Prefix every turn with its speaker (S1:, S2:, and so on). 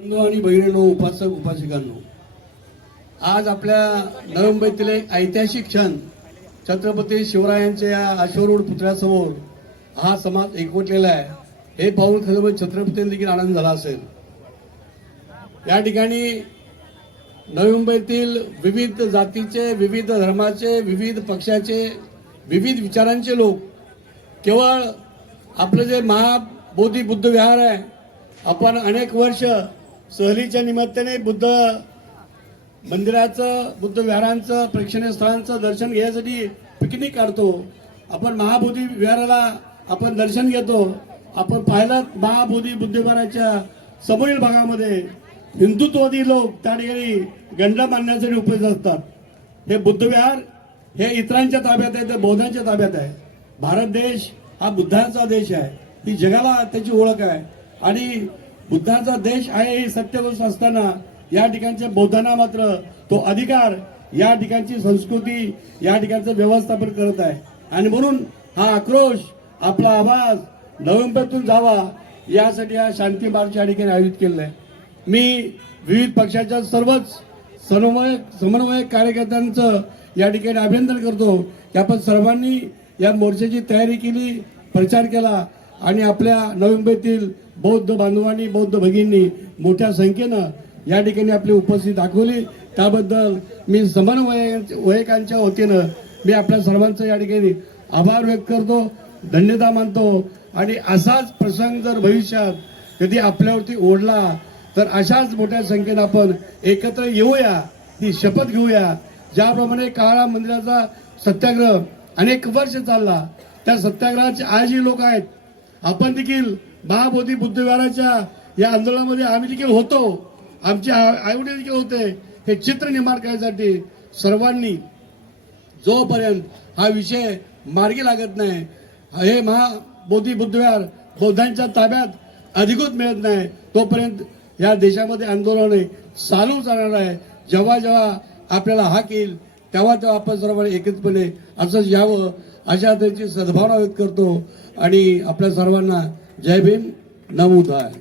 S1: बंधू आणि बहिणीनो उपासक उपासिकांनो आज आपल्या नवी मुंबईतील एक ऐतिहासिक क्षण छत्रपती शिवरायांच्या या अश्वरूढ पुतळ्यासमोर हा समाज एकवटलेला आहे. हे पाहून खरोबर छत्रपती छत्रपतींना देखील आनंद झाला असेल. या ठिकाणी नवी मुंबईतील विविध जातीचे विविध धर्माचे विविध पक्षाचे विविध विचारांचे लोक केवळ आपलं जे महाबोधी बुद्ध विहार आहे आपण अनेक वर्ष सहलीच्या निमित्ताने बुद्ध मंदिराचं बुद्ध विहारांचं प्रेक्षणीय स्थळांचं दर्शन घेण्यासाठी पिकनिक काढतो. आपण महाबोधी विहाराला आपण दर्शन घेतो. आपण पाहिलं महाबोधी बुद्धिबाराच्या समोरील भागामध्ये हिंदुत्ववादी लोक त्या ठिकाणी गंड मांडण्यासाठी उपस्थित असतात. हे बुद्ध विहार हे इतरांच्या ताब्यात आहे ते बौद्धांच्या ताब्यात आहे. भारत देश हा बुद्धांचा देश आहे. ही जगाला त्याची ओळख आहे. आणि बुद्धांचा देश आहे हे सत्य गोष्ट असताना या ठिकाणच्या बौद्धांना मात्र तो अधिकार या ठिकाणची संस्कृती या ठिकाणचं व्यवस्थापन करत आहे. आणि म्हणून हा आक्रोश आपला आवाज नोव्हेंबरतून जावा यासाठी हा शांती मार्च या ठिकाणी आयोजित केलेला आहे. मी विविध पक्षाच्या सर्वच समन्वयक समन्वयक कार्यकर्त्यांचं या ठिकाणी अभिनंदन करतो. की आपण सर्वांनी या मोर्चाची तयारी केली प्रचार केला आणि आपल्या नवी मुंबईतील बौद्ध बांधवांनी बौद्ध भगिनी मोठ्या संख्येनं या ठिकाणी आपली उपस्थिती दाखवली. त्याबद्दल मी समन्वय वयकांच्या वतीनं मी आपल्या सर्वांचं या ठिकाणी आभार व्यक्त करतो धन्यता मानतो. आणि असाच प्रसंग जर भविष्यात कधी आपल्यावरती ओढला तर अशाच मोठ्या संख्येनं आपण एकत्र येऊया ती शपथ घेऊया. ज्याप्रमाणे काळा मंदिराचा सत्याग्रह अनेक वर्ष चालला त्या सत्याग्रहाचे आजही लोक आहेत. आपण देखील महाबोधी बुद्धविहाराच्या या आंदोलनामध्ये आम्ही देखील होतो. आमचे आईवडील देखील होते. हे चित्र निर्माण करण्यासाठी सर्वांनी जोपर्यंत हा विषय मार्गी लागत नाही हे महाबोधी बुद्धविहार बौद्धांच्या ताब्यात अधिकृत मिळत नाही तोपर्यंत या देशामध्ये आंदोलन चालू चालणार आहे. जेव्हा जेव्हा आपल्याला हाक येईल तेव्हा तेव्हा आपण सर्वांनी एकत्रितपणे असंच यावं अशा त्यांची सद्भावना व्यक्त करतो आणि आपल्या सर्वांना जय भीम नमो बुद्धाय